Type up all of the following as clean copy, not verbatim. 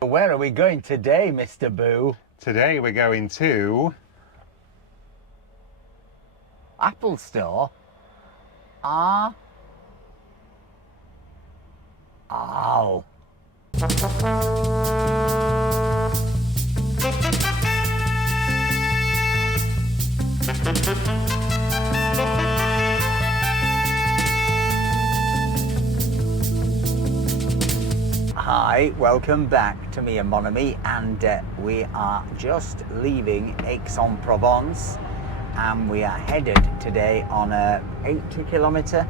Where are we going today, Mr. Boo? Today we're going to... Apple Store? Oh. Hi, welcome back to me and Mon Ami, and we are just leaving Aix-en-Provence, and we are headed today on a 80 kilometre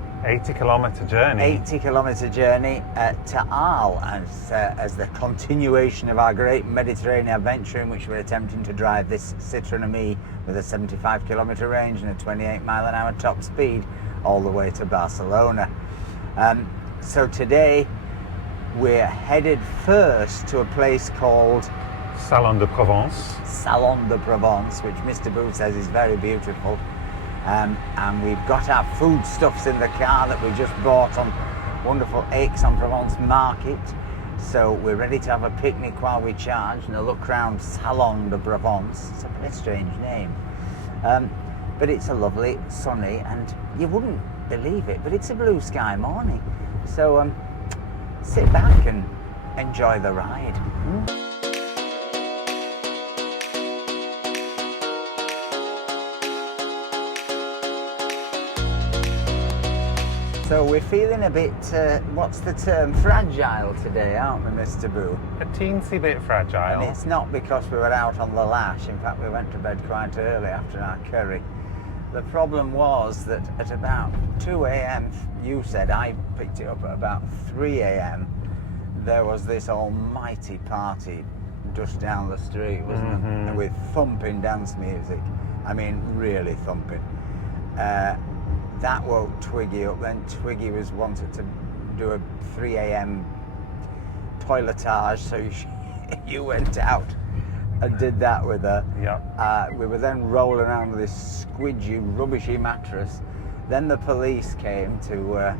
journey to Arles as the continuation of our great Mediterranean adventure, in which we're attempting to drive this Citroen with a 75 kilometre range and a 28 mile an hour top speed all the way to Barcelona. So today we're headed first to a place called Salon de Provence. Salon de Provence, which Mr. Boo says is very beautiful. And we've got our foodstuffs in the car that we just bought on wonderful Aix-en-Provence market. So we're ready to have a picnic while we charge and a look around Salon de Provence. It's a very strange name. But it's a lovely, sunny, and you wouldn't believe it, but it's a blue sky morning. So sit back and enjoy the ride. So we're feeling a bit, what's the term, fragile today, aren't we, Mr. Boo? A teensy bit fragile. And it's not because we were out on the lash. In fact, we went to bed quite early after our curry. The problem was that at about 2 a.m, you said, I picked it up at about 3 a.m, there was this almighty party just down the street, wasn't it? With thumping dance music. I mean, really thumping. That woke Twiggy up. Then Twiggy wanted to do a 3 a.m. toiletage, so you went out and did that with her. Yeah. We were then rolling around with this squidgy, rubbishy mattress. Then the police came to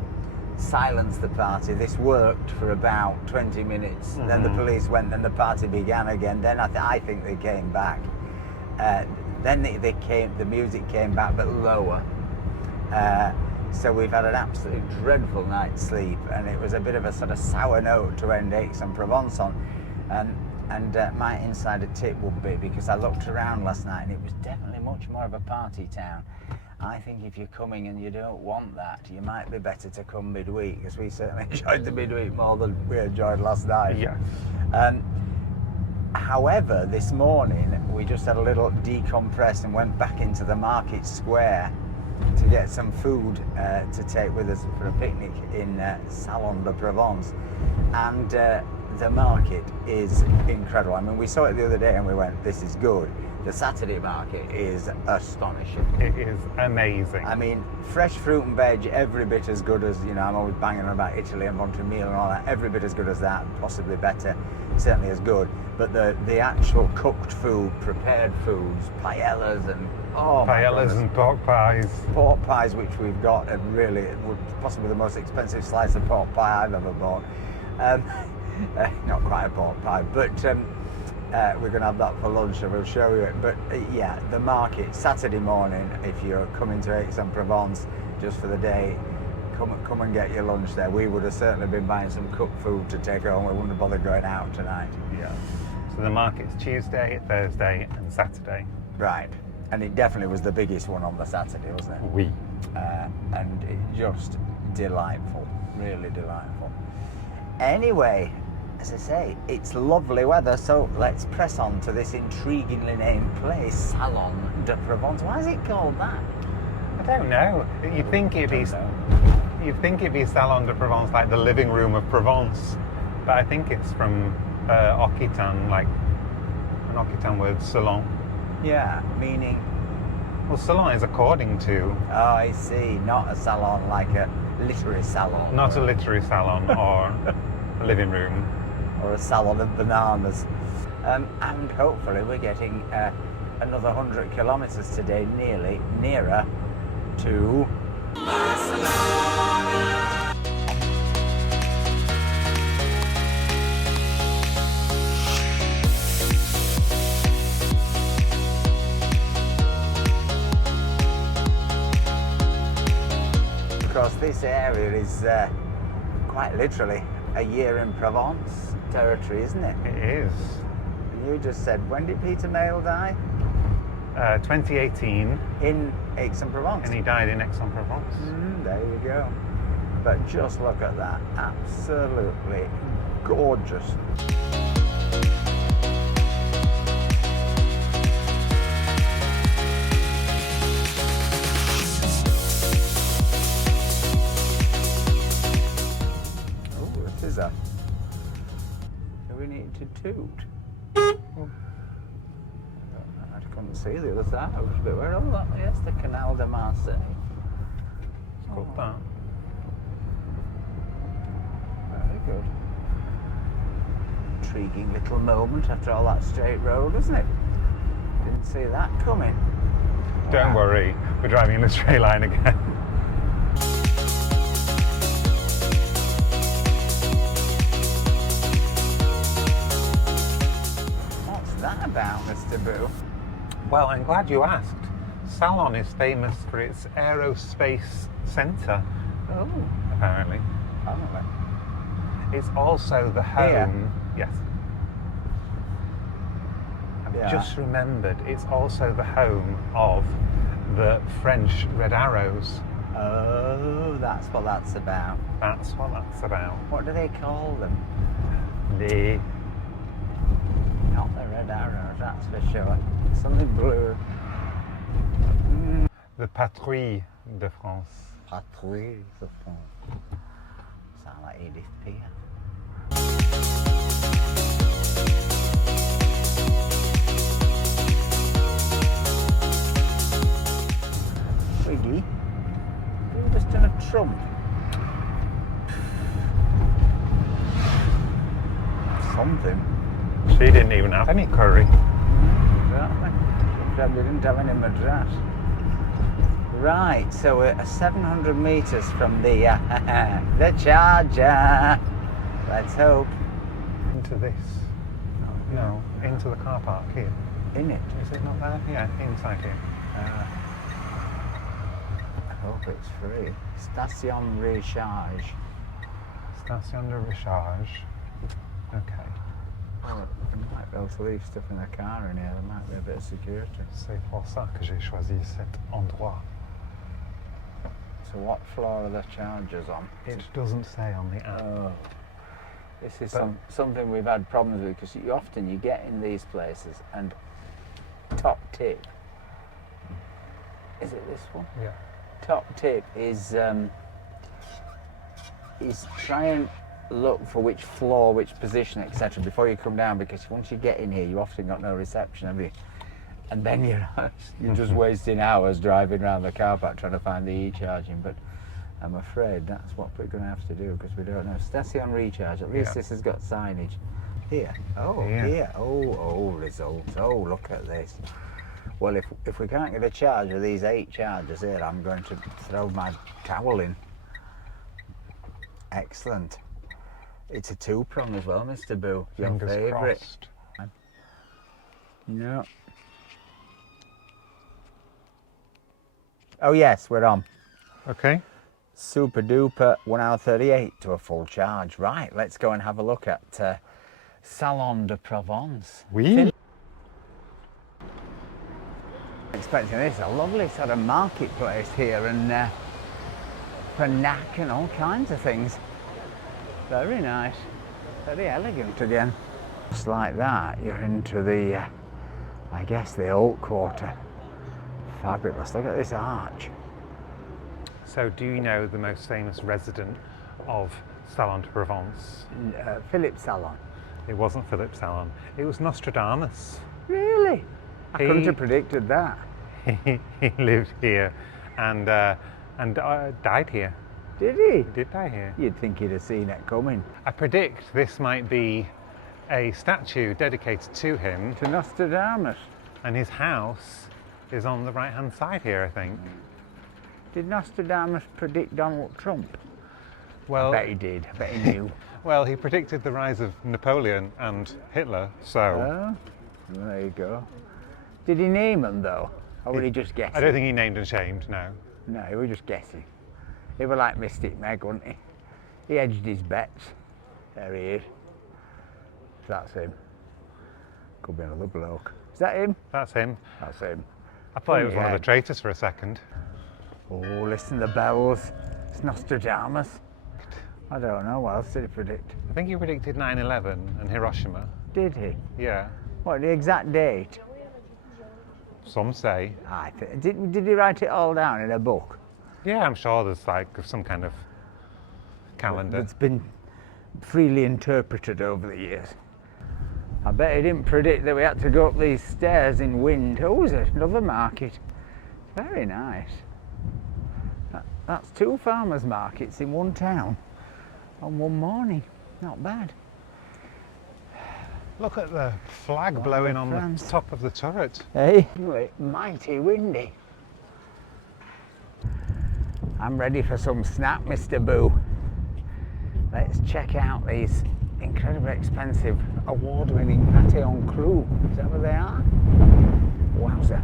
silence the party. This worked for about 20 minutes. Then the police went, and the party began again. Then I think they came back. Then the music came back, but lower. So we've had an absolutely dreadful night's sleep, and it was a bit of a sort of sour note to end Aix-en-Provence on. And my insider tip would be, because I looked around last night and it was definitely much more of a party town. I think if you're coming and you don't want that, you might be better to come midweek, because we certainly enjoyed the midweek more than we enjoyed last night. Yes. However, this morning we just had a little decompress and went back into the market square to get some food to take with us for a picnic in Salon de Provence. And the market is incredible. I mean, we saw it the other day and we went, this is good. The Saturday market is astonishing. It is amazing. I mean, fresh fruit and veg, every bit as good as, I'm always banging on about Italy and Ventimiglia and all that, every bit as good as that, possibly better, certainly as good. But the actual cooked food, prepared foods, paellas and, paellas and pork pies. Pork pies, which we've got, and really, possibly the most expensive slice of pork pie I've ever bought. Not quite a pork pie, but we're going to have that for lunch, and we'll show you it. But yeah, the market, Saturday morning, if you're coming to Aix-en-Provence just for the day, come and get your lunch there. We would have certainly been buying some cooked food to take home. We wouldn't have bothered going out tonight. Yeah. So the market's Tuesday, Thursday and Saturday. Right. And it definitely was the biggest one on the Saturday, wasn't it? Oui. And it just delightful, really delightful. Anyway, as I say, it's lovely weather, so let's press on to this intriguingly named place, Salon de Provence. Why is it called that? I don't know. You'd think it'd be Salon de Provence, like the living room of Provence, but I think it's from Occitan, like an Occitan word, salon. Yeah, meaning? Well, salon is according to... Oh, I see. Not a salon like a literary salon. Not a literary salon or a living room. Or a salon of bananas. And hopefully we're getting another 100 kilometres today, nearer to Barcelona. this area is quite literally a year in Provence territory, isn't it? It is. And you just said, when did Peter Mayle die? 2018. In Aix-en-Provence. And he died in Aix-en-Provence. There you go. But just look at that. Absolutely gorgeous. Do we need to toot? I couldn't see the other side. I was a bit worried. Oh, that, yes, the Canal de Marseille. It's good, that. Very good. Intriguing little moment after all that straight road, isn't it? Didn't see that coming. Don't worry, we're driving in a straight line again. About Mr. Boo? Well, I'm glad you asked. Salon is famous for its aerospace centre. Oh, apparently. Apparently. It's also the home. Yes. I've just remembered. It's also the home of the French Red Arrows. Oh, that's what that's about. That's what that's about. What do they call them? The. Not the Red Arrows, that's for sure. Something blue. The Patrouille de France. Patrouille de France. Sound like Edith Piaf. Wiggy, you've just done a trump. Something. She didn't even have any curry. Exactly. They didn't have any madras. Right, so we're 700 metres from the charger. Let's hope. Into this. No, into the car park here. In it? Is it not there? Yeah, inside here. I hope it's free. Station Recharge. Station de recharge. Okay. Oh, we might be able to leave stuff in the car in here. There might be a bit of security. C'est pour ça que j'ai choisi cet endroit. So what floor are the chargers on? It doesn't say on the app. Oh. This is something we've had problems with, because often you get in these places and top tip. Is it this one? Yeah. Top tip is try and look for which floor, which position, etc. before you come down, because once you get in here, you often got no reception, have you? And then you're just wasting hours driving around the car park trying to find the e-charging. But I'm afraid that's what we're going to have to do, because we don't know. Station Recharge. At least this has got signage here. Oh, here. Oh, results. Oh, look at this. Well, if we can't get a charge of these 8 chargers here, I'm going to throw my towel in. Excellent. It's a 2-prong as well, Mr. Boo. Your Fingers favourite. crossed. No. Oh yes, we're on. Okay. Super duper, 1 hour 38 to a full charge. Right, let's go and have a look at Salon de Provence. Oui. Expecting this, a lovely sort of marketplace here, and Panac and all kinds of things. Very nice, very elegant again. Just like that, you're into the, I guess, the Haute Quarter. Fabulous, look at this arch. So do you know the most famous resident of Salon de Provence? Philippe Salon. It wasn't Philippe Salon, it was Nostradamus. Really? I couldn't have predicted that. He lived here and died here. Did he? He did die here. You'd think he'd have seen it coming. I predict this might be a statue dedicated to him. To Nostradamus. And his house is on the right-hand side here, I think. Did Nostradamus predict Donald Trump? Well, I bet he did. I bet he knew. Well, he predicted the rise of Napoleon and Hitler, so... Oh, well, there you go. Did he name them, though? Or were he just guessing? I don't think he named and shamed, no. No, he was just guessing. He was like Mystic Meg, wasn't he? He hedged his bets. There he is. That's him. Could be another bloke. Is that him? That's him. That's him. I thought it was one of the traitors for a second. Oh, listen to the bells. It's Nostradamus. I don't know, what else did he predict? I think he predicted 9/11 and Hiroshima. Did he? Yeah. What, the exact date? Some say. Did he write it all down in a book? Yeah, I'm sure there's like some kind of calendar. It's been freely interpreted over the years. I bet he didn't predict that we had to go up these stairs in wind. Oh, there's another market. Very nice. That's 2 farmers' markets in one town on one morning. Not bad. Look at the flag blowing on the top of the turret. Hey, mighty windy. I'm ready for some snap, Mr. Boo. Let's check out these incredibly expensive award-winning Patillon Crew. Is that what they are? Wowza.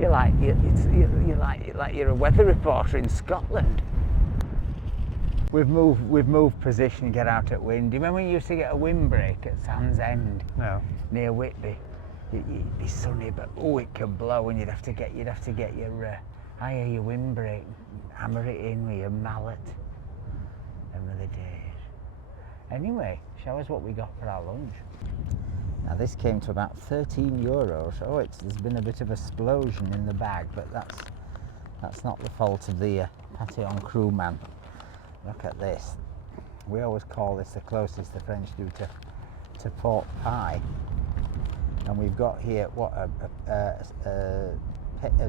You're like you're a weather reporter in Scotland. We've moved position to get out at wind. Do you remember when you used to get a windbreak at Sands End? No. Near Whitby? It'd be sunny, but oh, it could blow, and you'd have to get your your windbreak, hammer it in with your mallet. Remember the days. Anyway, show us what we got for our lunch. Now this came to about €13. Oh, there's been a bit of a explosion in the bag, but that's not the fault of the Patillon Crew man. Look at this. We always call this the closest the French do to pork pie. And we've got here what a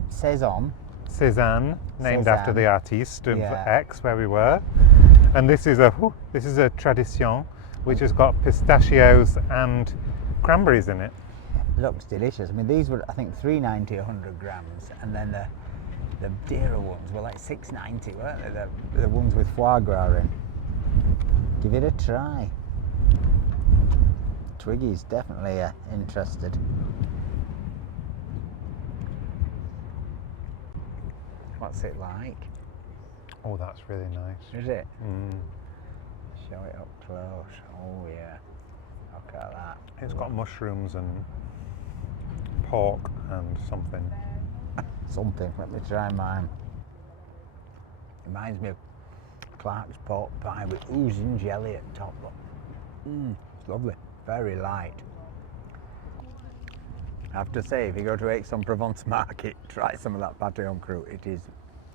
Cézanne. Cézanne, named after the artiste of Aix, where we were. And this is a tradition, which has got pistachios and cranberries in it. Looks delicious. I mean, these were, I think, $3.90 100 grams, and then the dearer ones were like $6.90, weren't they? The ones with foie gras in. Give it a try. Twiggy's definitely interested. What's it like? Oh, that's really nice. Is it? Mm. Show it up close. Oh yeah. Look at that. It's got mushrooms and pork and something. Something. Let me try mine. Reminds me of Clark's pork pie with oozing jelly at the top. It's lovely. Very light. I have to say, if you go to Aix-en-Provence market, try some of that Patillon Crew. It is,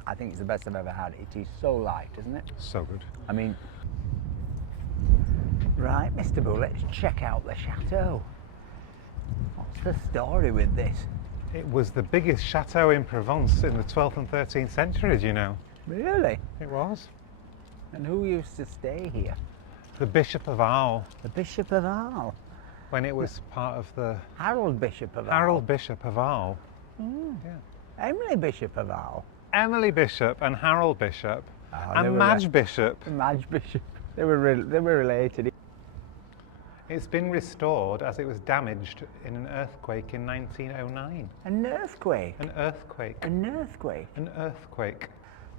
I think it's the best I've ever had. It is so light, isn't it? So good. I mean, right, Mr. Boo, let's check out the Chateau. What's the story with this? It was the biggest chateau in Provence in the 12th and 13th centuries, you know. Really? It was. And who used to stay here? The Bishop of Arles. The Bishop of Arles. When it was part of the... Harold Bishop of Arles. Harold Bishop of Arles. Yeah. Emily Bishop of Arles. Emily Bishop and Harold Bishop and Madge Bishop. Madge Bishop. They were related. It's been restored as it was damaged in an earthquake in 1909. An earthquake? An earthquake. An earthquake? An earthquake.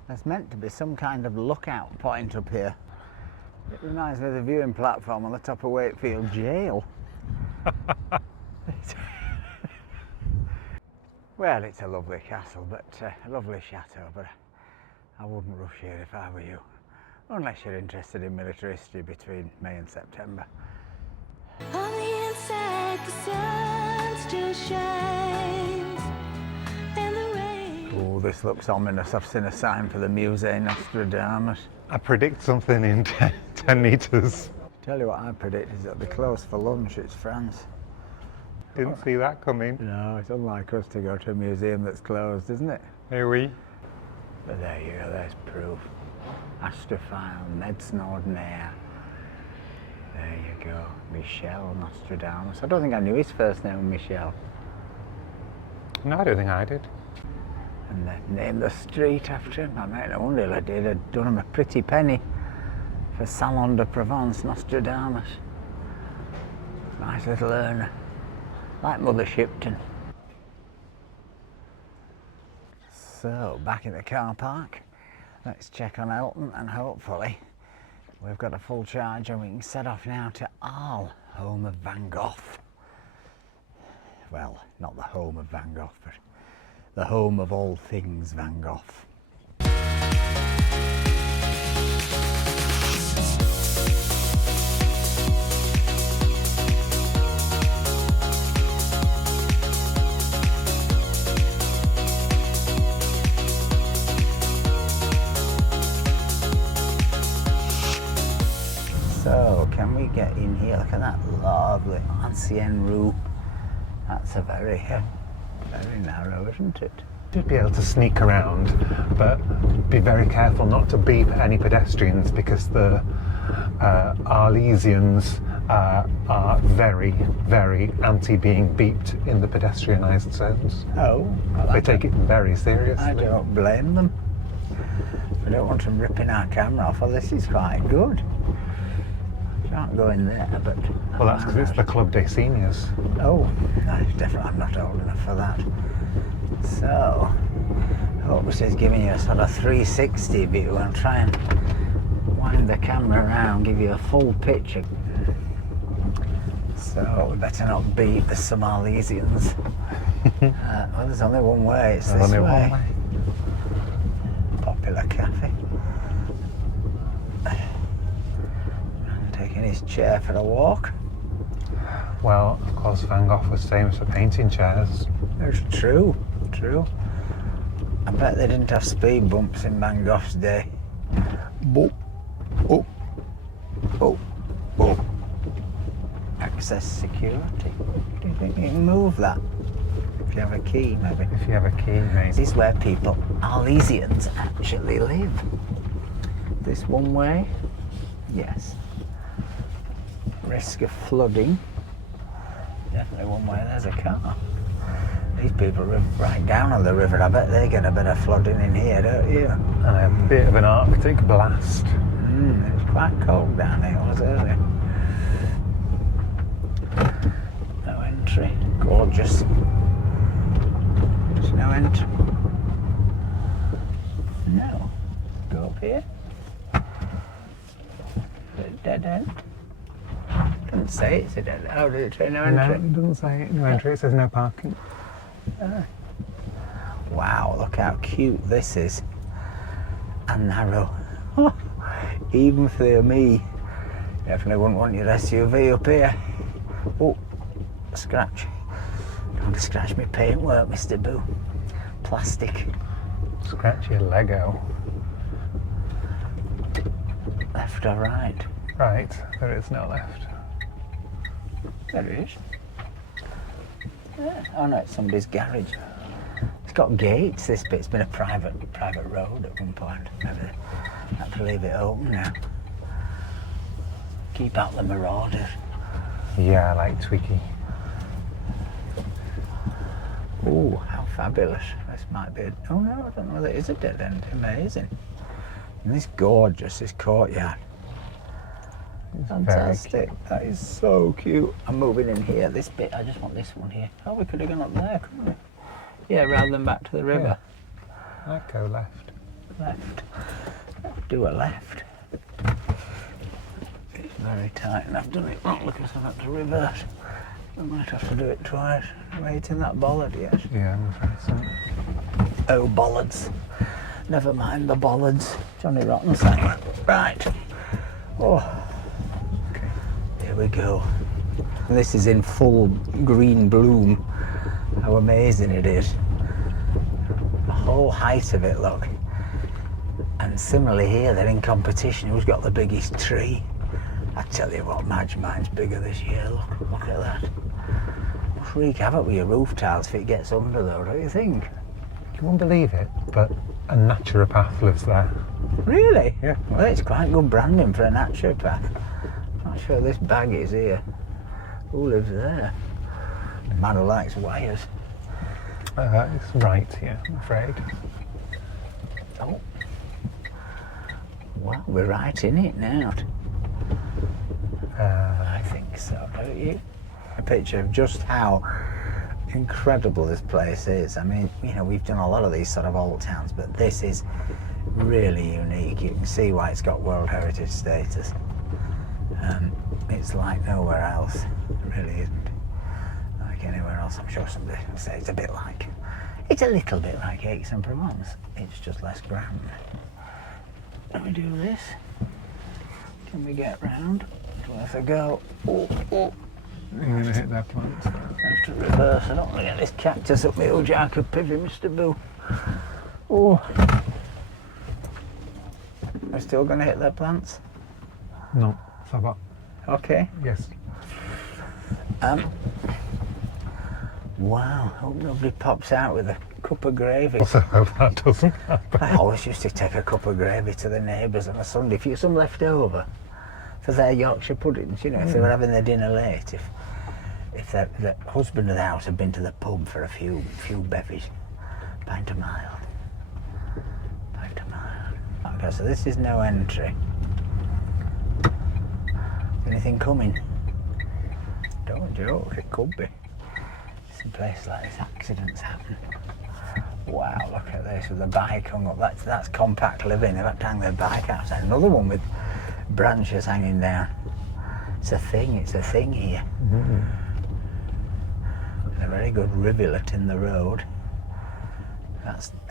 There's meant to be some kind of lookout point up here. It reminds me of the viewing platform on the top of Wakefield Jail. Well, it's a lovely castle, but a lovely chateau, but I wouldn't rush here if I were you. Unless you're interested in military history between May and September. On the inside, the sun still shines, and the rain. Oh, this looks ominous. I've seen a sign for the Musée Nostradamus. I predict something in 10 metres. Tell you what I predict is that they're closed for lunch. It's France. Didn't see that coming. No, it's unlike us to go to a museum that's closed, isn't it? Here we. But there you go, there's proof. Astrophile, Nedsnordnair. There you go, Michel Nostradamus. I don't think I knew his first name was Michel. No, I don't think I did. And they named the street after him. I mean, no wonder I did. I'd done him a pretty penny for Salon de Provence, Nostradamus. Nice little earner, like Mother Shipton. So, back in the car park. Let's check on Elton and hopefully we've got a full charge and we can set off now to Arles, home of Van Gogh. Well, not the home of Van Gogh, but the home of all things Van Gogh. So, can we get in here? Look at that lovely ancien rue. That's a very narrow, isn't it? You'd be able to sneak around, but be very careful not to beep any pedestrians because the Arlesians are very, very anti being beeped in the pedestrianised zones. Oh, well, They take it very seriously. I don't blame them. We don't want them ripping our camera off. Well, this is quite good. Can't go in there, but... Well, that's because it's the Club des Seniors. Oh, no, definitely I'm not old enough for that. So, hope this is giving you a sort of 360 view. I'll try and wind the camera around, give you a full picture. So, we better not beat the Somalesians. Well, there's only one way, it's this Only way. one way. Popular cafe. Taking his chair for a walk. Well, of course, Van Gogh was famous for painting chairs. It's true. I bet they didn't have speed bumps in Van Gogh's day. Boop, boop, boop, boop. Access security. Do you think you can move that? If you have a key, maybe. If you have a key, maybe. This is where people, Arlesians, actually live. This one way? Yes. Risk of flooding. Definitely one way. There's a car. These people live right down on the river. I bet they get a bit of flooding in here, don't you? And a bit of an Arctic blast. It was quite cold down here, was it earlier? No entry. Gorgeous. There's no entry. No. Go up here. Is it a dead end? Doesn't say it's a dead end. Oh, did it say no entry? No, it doesn't say no entry. It says no parking. Wow, look how cute this is. And narrow. Even for me. Definitely wouldn't want your SUV up here. Oh, scratch. Don't want to scratch my paintwork, Mr. Boo. Plastic. Scratch your Lego. Left or right? Right, there is no left. There it is. Yeah. Oh no, it's somebody's garage. It's got gates, this bit. It's been a private road at one point. Maybe I have to leave it open now. Keep out the marauders. Yeah, I like Twiggy. Oh, how fabulous. This might be oh no, I don't know whether it is a dead end. Amazing. And this gorgeous, this courtyard. Fantastic. That is so cute. I'm moving in here, this bit. I just want this one here. Oh, we could have gone up there, couldn't we? Yeah, rather than back to the river. Yeah. I'd go left. Left. Do a left. It's very tight and I've done it wrong because I've had to reverse. I might have to do it twice. Wait in that bollard, yes. Yeah, I'm afraid so. Oh, bollards. Never mind the bollards. Johnny Rotten sang that. Right. Oh. Here we go. And this is in full green bloom. How amazing it is. The whole height of it, look. And similarly here, they're in competition. Who's got the biggest tree? I tell you what, mine's bigger this year. Look at that. Freak havoc with your roof tiles if it gets under though, don't you think? You won't believe it, but a naturopath lives there. Really? Yeah. Well, it's quite good branding for a naturopath. Not sure this bag is here. Who lives there? The man who likes wires. It's right here, I'm afraid. Oh. Well, we're right in it now. I think so, don't you? A picture of just how incredible this place is. I mean, you know, we've done a lot of these sort of old towns, but this is really unique. You can see why it's got World Heritage status. It's like nowhere else. It really isn't like anywhere else. I'm sure somebody will say it's a little bit like Aix-en-Provence. It's just less grand. Let me do this. Can we get round? Do I have to go? Oh. I'm going to hit that plant. I have to reverse. I don't want to get this cactus up my old jack of pivy, Mr. Boo. Oh. I'm still going to hit their plants? No, ça va. Okay. Yes. Wow, hope nobody pops out with a cup of gravy. Also hope that doesn't happen. I always used to take a cup of gravy to the neighbours on a Sunday. If you some left over for their Yorkshire puddings, you know, if they were having their dinner late, if the husband of the house had been to the pub for a few bevies, pint of mild. Okay, so this is no entry. Anything coming? Don't joke, it could be. It's a place like this, accidents happen. Wow, look at this with the bike hung up. That's compact living. They've had to hang their bike outside. Another one with branches hanging down. It's a thing here. Mm-hmm. And a very good rivulet in the road.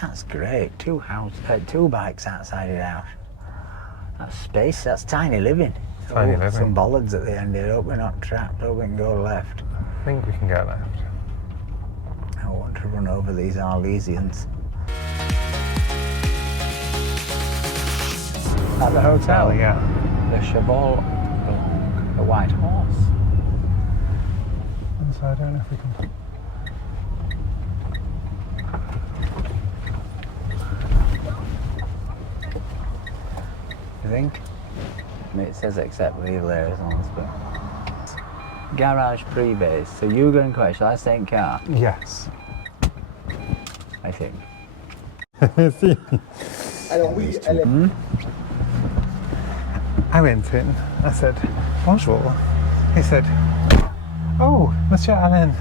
That's great. Two bikes outside your house. That's space. That's tiny living. Tiny living. Some bollards at the end here. Hope we're not trapped. Hope we can go left. I think we can get left. I want to run over these Arlesians. At the hotel? Yeah. The Cheval, Blanc, the white horse. And so I don't know if we can. You think? I mean, it says accept leave layers on this, but garage pre-base. So you go in car, shall I stay in car? Yes. I think. Si. Alors oui, elle est... I went in. I said, bonjour. He said, oh, Monsieur Alain.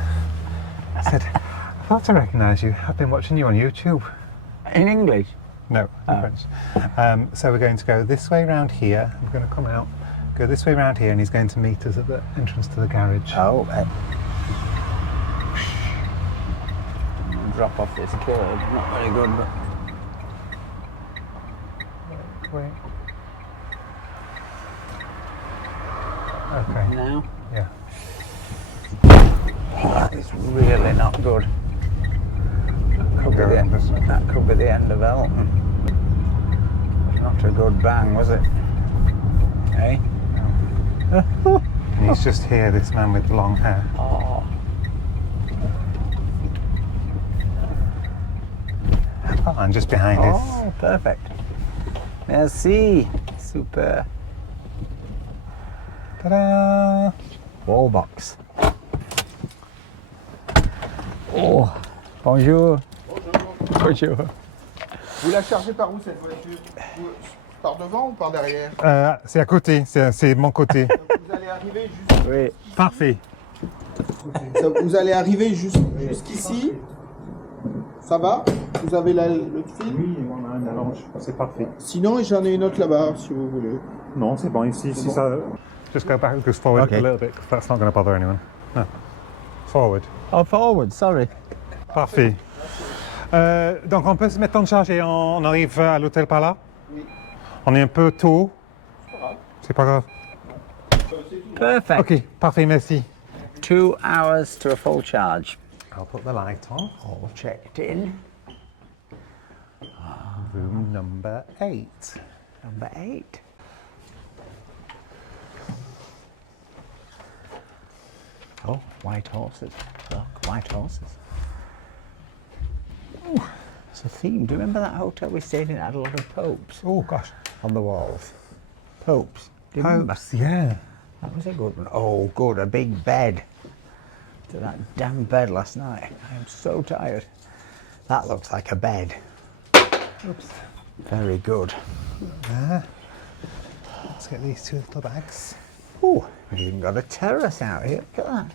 I said, I thought I recognised you. I've been watching you on YouTube. In English? No, in French. So we're going to go this way round here. We're going to come out, go this way round here, and he's going to meet us at the entrance to the garage. Oh. Drop off this curb. Not very good, but... Wait. Okay. Now? Yeah. That is really not good. That could be the end of Elton. Not a good bang, was it? Hey? And he's just here, this man with the long hair. Oh. Oh, and just behind us. Oh, perfect. Merci. Super. Ta-da! Wall box. Oh, bonjour. Bonjour. Vous la chargez par où cette voiture? Par devant ou par derrière? C'est à côté, c'est mon côté. Vous allez arriver juste... Oui. Parfait. Vous allez arriver jusqu'ici. Ça va? Vous avez le fil? Oui, on a une allonge, c'est parfait. Sinon, j'en ai une autre là-bas, si vous voulez. Non, c'est bon ici. Si ça... Just go back, just forward Okay. a little bit, 'cause that's not going to bother anyone. No. Forward. Oh, forward, sorry. Parfait. Donc on peut se mettre en charge et on arrive à l'hôtel par là? Oui. On est un peu tôt. C'est pas grave. Perfect. Ok, parfait, merci. 2 hours to a full charge. I'll put the light on. All checked in. Room number 8. Number 8. Oh, white horses. Look, white horses. Ooh, it's a theme. Do you remember that hotel we stayed in? It had a lot of popes Oh gosh. on the walls. Popes. Do you remember? Popes, yeah. That was a good one. Oh, good. A big bed. To that damn bed last night. I am so tired. That looks like a bed. Oops. Very good. Let's get these 2 little bags. Oh, we've even got a terrace out here. Look at that.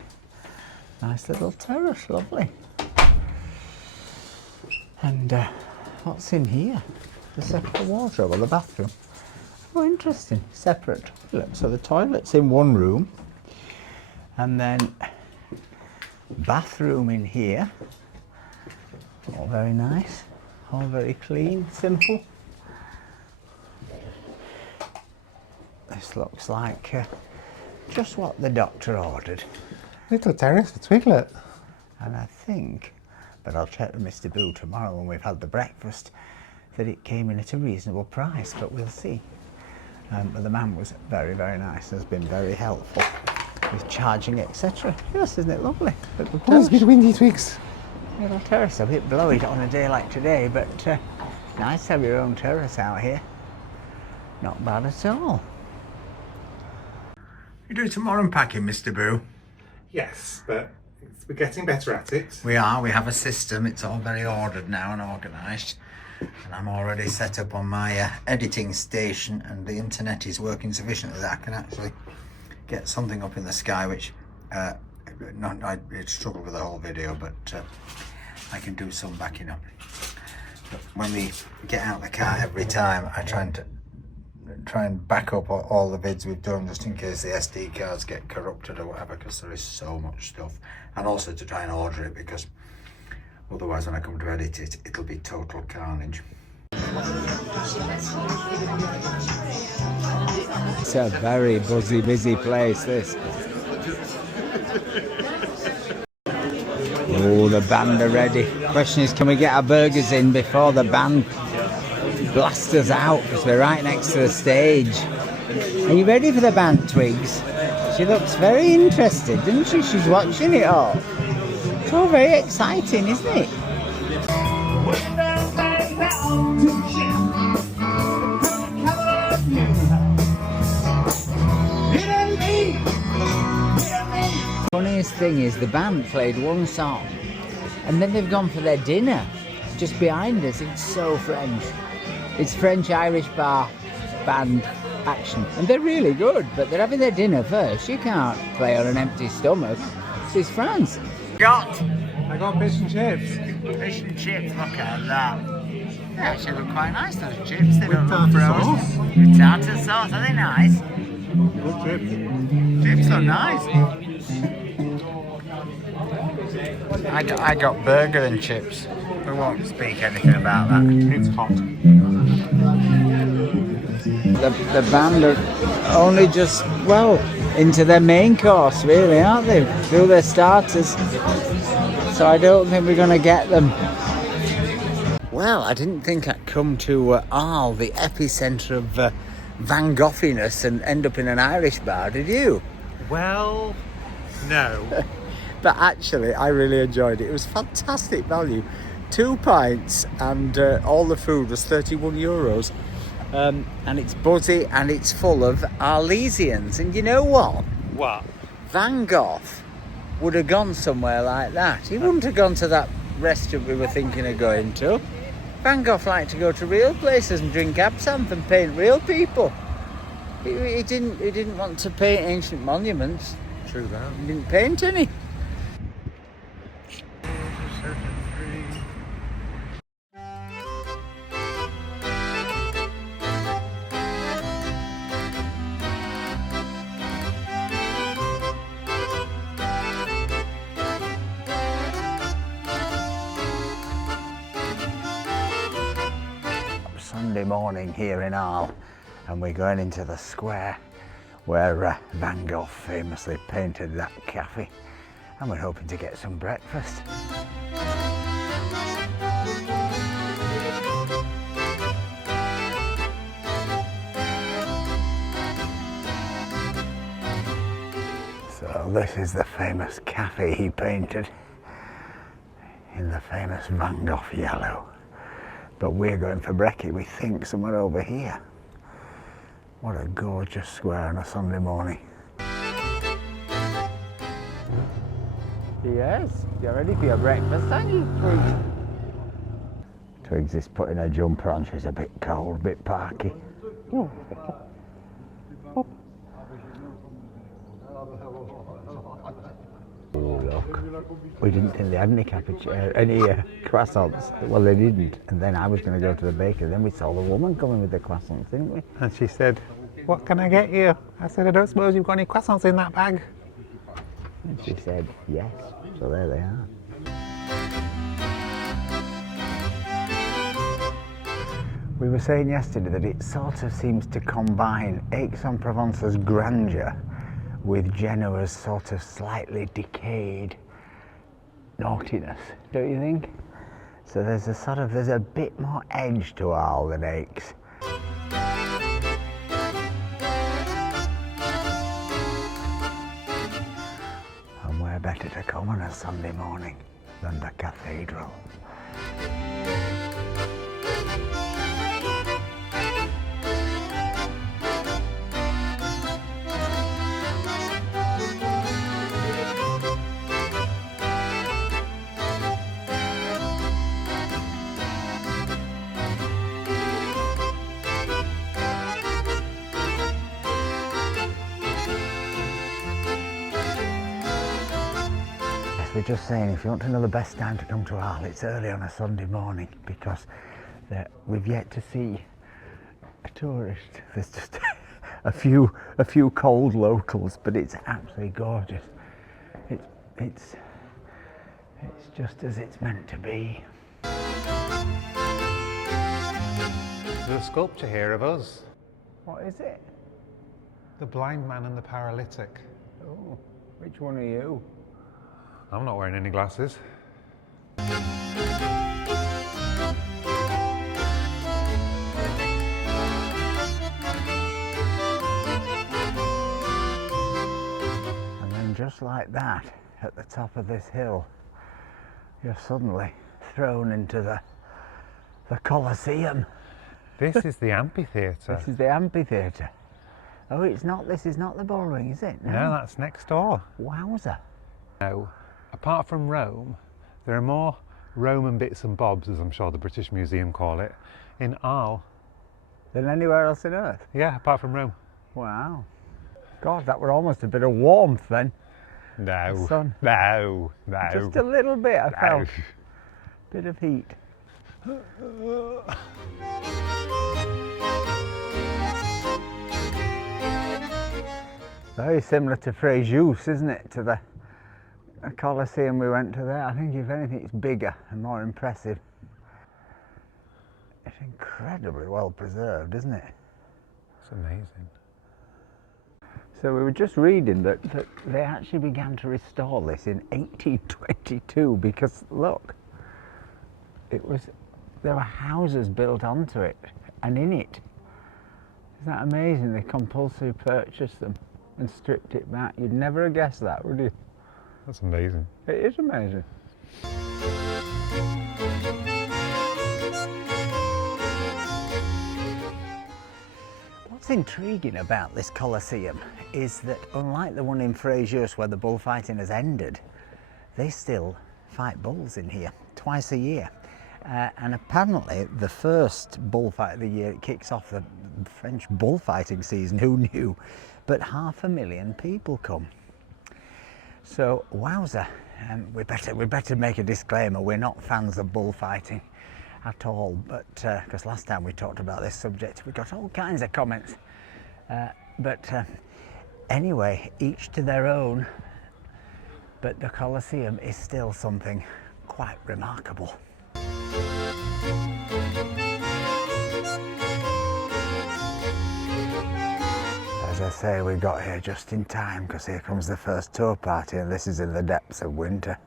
Nice little terrace, lovely. And what's in here? The separate wardrobe or the bathroom. Oh, interesting. Separate toilet. So the toilet's in one room, and then bathroom in here. All very nice. All very clean, simple. This looks like just what the doctor ordered. Little terrace for Twiglet. And I think, but I'll check with Mr. Boo tomorrow when we've had the breakfast, that it came in at a reasonable price, but we'll see. But the man was very, very nice, has been very helpful with charging, etc. Yes, isn't it lovely? Oh, it's a bit windy, Twigs. Little terrace, a bit blowy on a day like today, but nice to have your own terrace out here. Not bad at all. You doing some more unpacking, Mr. Boo? Yes, but we're getting better at it. We are. We have a system. It's all very ordered now and organised. And I'm already set up on my editing station, and the internet is working sufficiently that I can actually get something up in the sky, which I struggled with the whole video, but I can do some backing up. But when we get out the car every time, I try and back up all the vids we've done, just in case the SD cards get corrupted or whatever, because there is so much stuff. And also to try and order it, because otherwise when I come to edit it, it'll be total carnage. It's a very buzzy, busy place, this. Oh, the band are ready. Question is, can we get our burgers in before the band blast us out, because we're right next to the stage. Are you ready for the band, Twigs? She looks very interested, doesn't she? She's watching it all. It's all very exciting, isn't it? Funniest thing is the band played one song and then they've gone for their dinner just behind us. It's so French. It's French-Irish bar band action, and they're really good, but they're having their dinner first. You can't play on an empty stomach. This is France. I got fish and chips. Fish and chips, look at that. They actually look quite nice, those chips. They don't look frozen. With tartar sauce, are they nice? Good chips. Chips look nice. I got burger and chips. We won't speak anything about that. It's hot. The band are only just, well, into their main course, really, aren't they? Through their starters. So I don't think we're going to get them. Well, I didn't think I'd come to Arles, the epicentre of Van Goghiness, and end up in an Irish bar, did you? Well, no. But actually, I really enjoyed it. It was fantastic value. 2 pints and all the food was €31. And it's buzzy and it's full of Arlesians. And you know what? What? Van Gogh would have gone somewhere like that. He wouldn't have gone to that restaurant we were thinking of going to. Van Gogh liked to go to real places and drink absinthe and paint real people. He didn't want to paint ancient monuments. True that. He didn't paint any. Sunday morning here in Arles, and we're going into the square where Van Gogh famously painted that cafe, and we're hoping to get some breakfast. So this is the famous cafe he painted in the famous Van Gogh yellow. But we're going for brekkie, we think, somewhere over here. What a gorgeous square on a Sunday morning. Yes, you're ready for your breakfast, aren't you, Twigs? Twigs is putting her jumper on, she's a bit cold, a bit parky. Oh. Oh, look, we didn't think they had any croissants. Well, they didn't. And then I was going to go to the bakery. Then we saw the woman coming with the croissants, didn't we? And she said, "What can I get you?" I said, "I don't suppose you've got any croissants in that bag." And she said, yes. So there they are. We were saying yesterday that it sort of seems to combine Aix-en-Provence's grandeur with Genoa's sort of slightly decayed naughtiness, don't you think? So there's a bit more edge to Arles than Aix. And where better to come on a Sunday morning than the cathedral? We're just saying, if you want to know the best time to come to Arles, it's early on a Sunday morning, because we've yet to see a tourist. There's just a few cold locals, but it's absolutely gorgeous. It's just as it's meant to be. There's a sculpture here of us, What is it? the blind man and the paralytic. Oh, which one are you? I'm not wearing any glasses. And then just like that, at the top of this hill, you're suddenly thrown into the Colosseum. This is the amphitheatre. This is the amphitheatre. Oh, it's not. This is not the ballroom, is it? No, that's next door. Wowzer. No, apart from Rome, there are more Roman bits and bobs, as I'm sure the British Museum call it, in Arles. Than anywhere else on earth? Yeah, apart from Rome. Wow. God, that were almost a bit of warmth then. No, The sun. no. Just a little bit, I felt. Bit of heat. Very similar to Fréjus, isn't it? To the Colosseum we went to there. I think if anything it's bigger and more impressive. It's incredibly well preserved, isn't it? It's amazing. So we were just reading that they actually began to restore this in 1822 because look, there were houses built onto it and in it. Isn't that amazing? They compulsory purchased them and stripped it back. You'd never have guessed that, would you? That's amazing. It is amazing. What's intriguing about this Colosseum is that unlike the one in Fréjus where the bullfighting has ended, they still fight bulls in here twice a year. And apparently the first bullfight of the year, it kicks off the French bullfighting season, who knew? But 500,000 people come. So, wowza, we better make a disclaimer, we're not fans of bullfighting at all, but because last time we talked about this subject we got all kinds of comments. Anyway, each to their own, but the Colosseum is still something quite remarkable. As I say, we got here just in time because here comes the first tour party and this is in the depths of winter.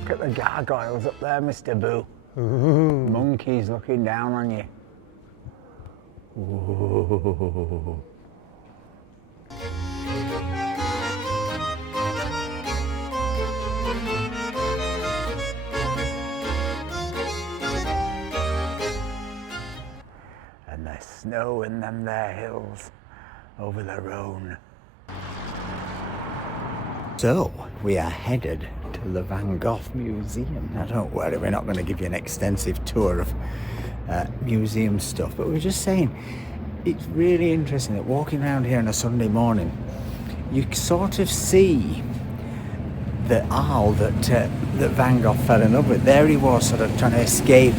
Look at the gargoyles up there, Mr. Boo. Ooh. Monkeys looking down on you. Ooh. And there's snow in them there hills over the Rhone. So we are headed to to the Van Gogh Museum. Now don't worry, we're not going to give you an extensive tour of museum stuff, but we're just saying it's really interesting that walking around here on a Sunday morning, you sort of see the Arles that Van Gogh fell in love with. There he was, sort of trying to escape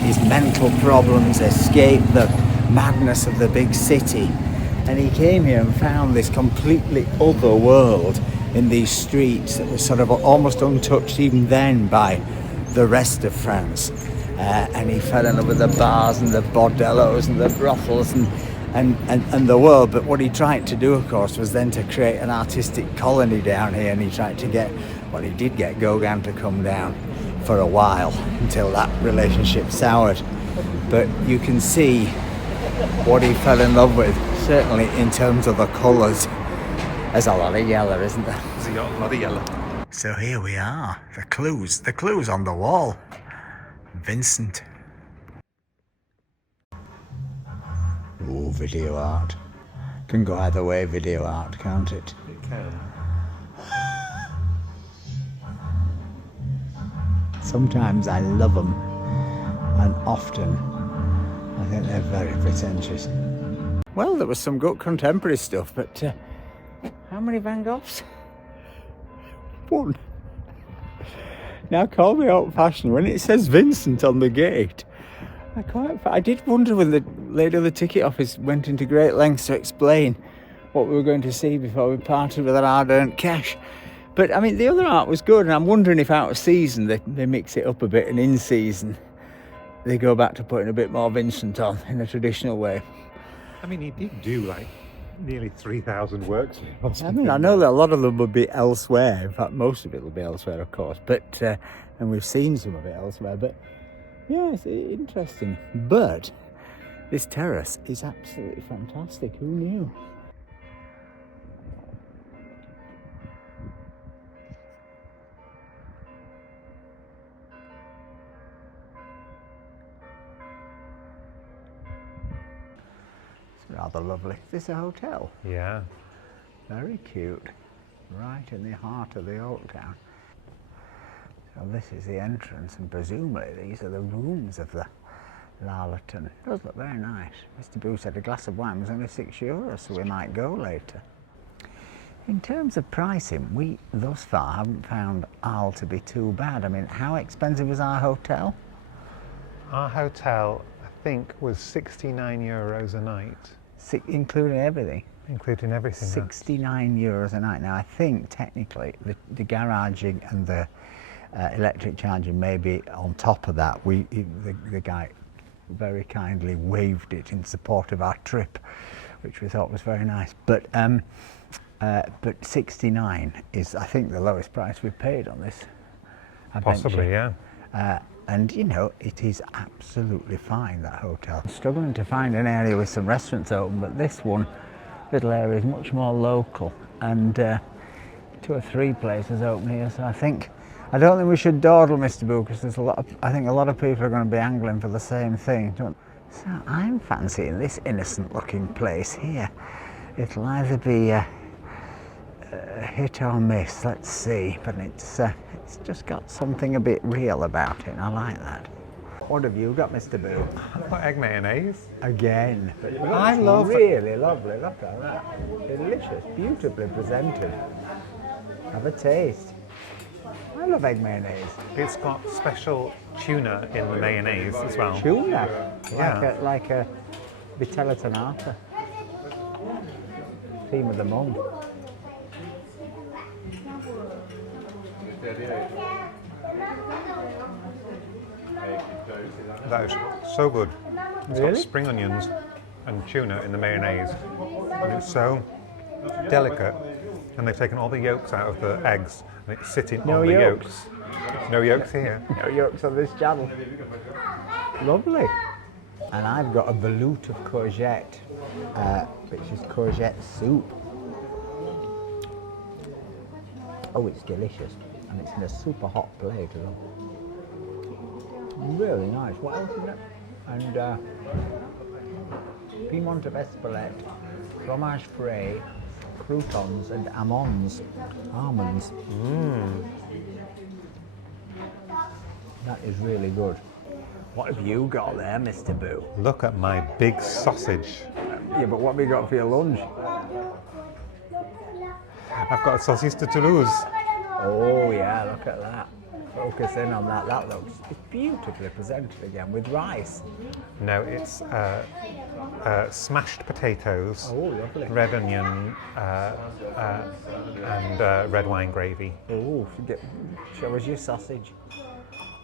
his mental problems, escape the madness of the big city, and he came here and found this completely other world in these streets that was sort of almost untouched even then by the rest of France. And he fell in love with the bars and the bordellos and the brothels and the world. But what he tried to do, of course, was then to create an artistic colony down here, and he tried to get, well, he did get Gogh to come down for a while until that relationship soured. But you can see what he fell in love with, certainly in terms of the colours. There's a lot of yellow, isn't there? There's a lot of yellow. So here we are, the clues on the wall. Vincent. Oh, video art. Can go either way, video art, can't it? It can. Sometimes I love them, and often I think they're very pretentious. Well, there was some good contemporary stuff, but how many Van Goghs? One. Now, call me old-fashioned. When it says Vincent on the gate, I did wonder when the lady of the ticket office went into great lengths to explain what we were going to see before we parted with our hard-earned cash. But, I mean, the other art was good, and I'm wondering if out of season they mix it up a bit, and in season they go back to putting a bit more Vincent on in a traditional way. I mean, he did do like nearly 3,000 works. I mean, I know that a lot of them will be elsewhere. In fact, most of it will be elsewhere, of course. But and we've seen some of it elsewhere. But yeah, it's interesting. But this terrace is absolutely fantastic. Who knew? Rather lovely. Is this a hotel? Yeah. Very cute. Right in the heart of the old town. So this is the entrance, and presumably these are the rooms of the L'Arleton. It does look very nice. Mr. Boo said a glass of wine was only €6, so we might go later. In terms of pricing, we thus far haven't found Arles to be too bad. I mean, how expensive was our hotel? Our hotel, I think, was €69 a night. Including everything? Including everything. €69 a night. Now, I think technically the garaging and the electric charging may be on top of that. The guy very kindly waived it in support of our trip, which we thought was very nice. But 69 is, I think, the lowest price we've paid on this adventure. Possibly, yeah. And you know, it is absolutely fine, that hotel. I'm struggling to find an area with some restaurants open, but this little area is much more local, and 2 or 3 places open here. So I don't think we should dawdle, Mr. Boo, because I think a lot of people are going to be angling for the same thing. So I'm fancying this innocent-looking place here. It'll either be a hit or miss. Let's see, but it's just got something a bit real about it, and I like that. What have you got, Mr. Boo? I've got egg mayonnaise. Again. But it I looks love really lovely. Look at that. Delicious, beautifully presented. Have a taste. I love egg mayonnaise. It's got special tuna in the mayonnaise as well. Tuna? Yeah. Like a vitella tonata. Theme of the month. That is so good. It's Really? got spring onions and tuna in the mayonnaise. And it's so delicate. And they've taken all the yolks out of the eggs, and it's sitting No on the yolks. No yolks here. No yolks on this channel. Lovely. And I've got a veloute of courgette, which is courgette soup. Oh, it's delicious. And it's in a super hot plate as well. Really nice. What else is it? And piment of Espelette, fromage frais, croutons and almonds. That is really good. What have you got there, Mr. Boo? Look at my big sausage. Yeah, but what have you got for your lunch? I've got a saucisse de Toulouse. Oh yeah, look at that. Focus in on that. That looks beautifully presented again with rice. No, it's smashed potatoes, Oh, lovely. red onion, and red wine gravy. Oh, show us your sausage.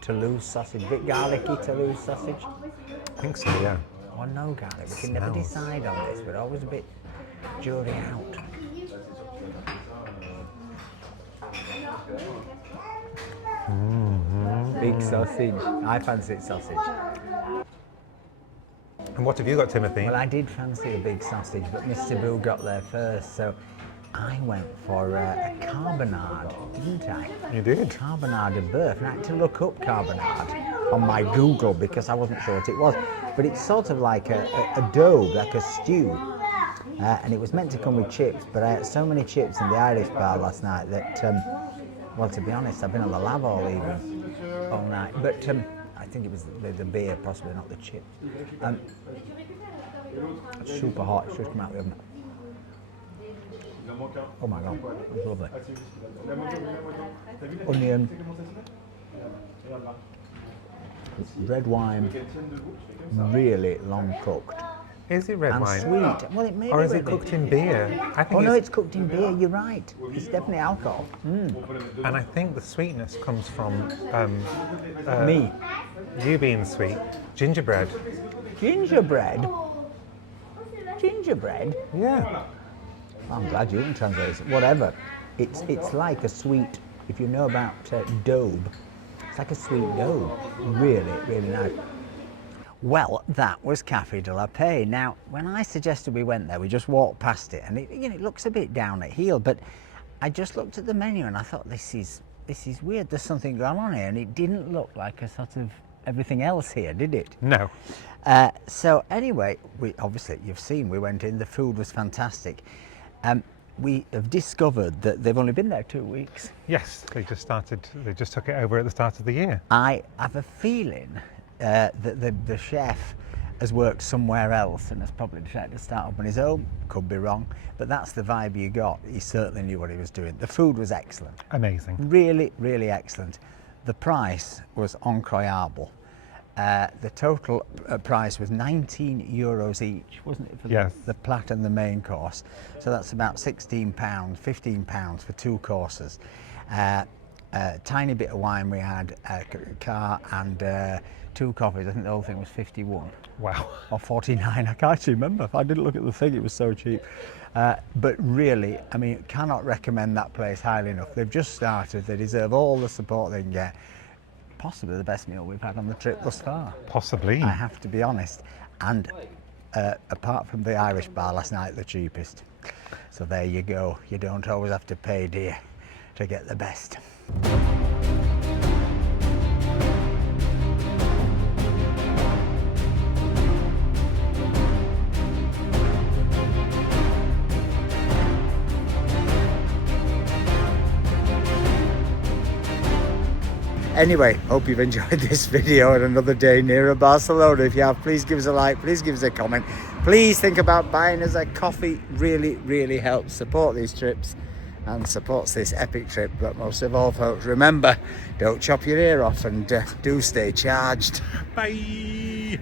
Toulouse sausage, bit garlicky Toulouse sausage. I think so, yeah. Oh, no garlic. We can never Smells. decide on this. We're always a bit jury out. Big sausage. I fancy sausage. And what have you got, Timothy? Well, I did fancy a big sausage, but Mr. Boo got there first, so I went for a carbonade, didn't I? You did? Carbonade de boeuf, and I had to look up carbonade on my Google because I wasn't sure what it was. But it's sort of like a dough, like a stew. And it was meant to come with chips, but I ate so many chips in the Irish bar last night that, well, to be honest, I've been on the lav all evening, all night. But I think it was the beer, possibly not the chips. It's super hot, it's just come out the oven. Oh my God, it's lovely. Onion, red wine, really long cooked. Is it red And wine? sweet. Well, it may Or be is it red cooked wine. in beer? I think Oh no, it's cooked in beer, you're right. It's definitely alcohol. And I think the sweetness comes from Me. you being sweet. Gingerbread. Gingerbread? Gingerbread? Yeah. I'm glad you can translate it. Whatever. It's like a sweet, if you know about daube, it's like a sweet daube. Really, really nice. Well, that was Café de la Paix. Now, when I suggested we went there, we just walked past it, and it looks a bit down at heel, but I just looked at the menu and I thought, this is weird. There's something going on here, and it didn't look like a sort of everything else here, did it? No. So anyway, obviously you've seen we went in. The food was fantastic. We have discovered that they've only been there 2 weeks. Yes, they just took it over at the start of the year. I have a feeling that the chef has worked somewhere else and has probably tried to start up on his own. Could be wrong, but that's the vibe you got. He certainly knew what he was doing. The food was excellent. Amazing. Really, really excellent. The price was incroyable. The total price was €19 each, wasn't it, for Yes. the plat and the main course? So that's about £16, £15 for 2 courses. A tiny bit of wine we had, a car and 2 coffees. I think the whole thing was 51 Wow. or 49. I can't actually remember. I didn't look at the thing, it was so cheap. But really, I mean, cannot recommend that place highly enough. They've just started, they deserve all the support they can get. Possibly the best meal we've had on the trip thus far. Possibly. I have to be honest. And apart from the Irish bar last night, the cheapest. So there you go. You don't always have to pay dear to get the best. Anyway, hope you've enjoyed this video and another day nearer Barcelona. If you have, please give us a like, please give us a comment. Please think about buying us a coffee. Really, really helps support these trips and supports this epic trip. But most of all, folks, remember, don't chop your ear off and do stay charged. Bye.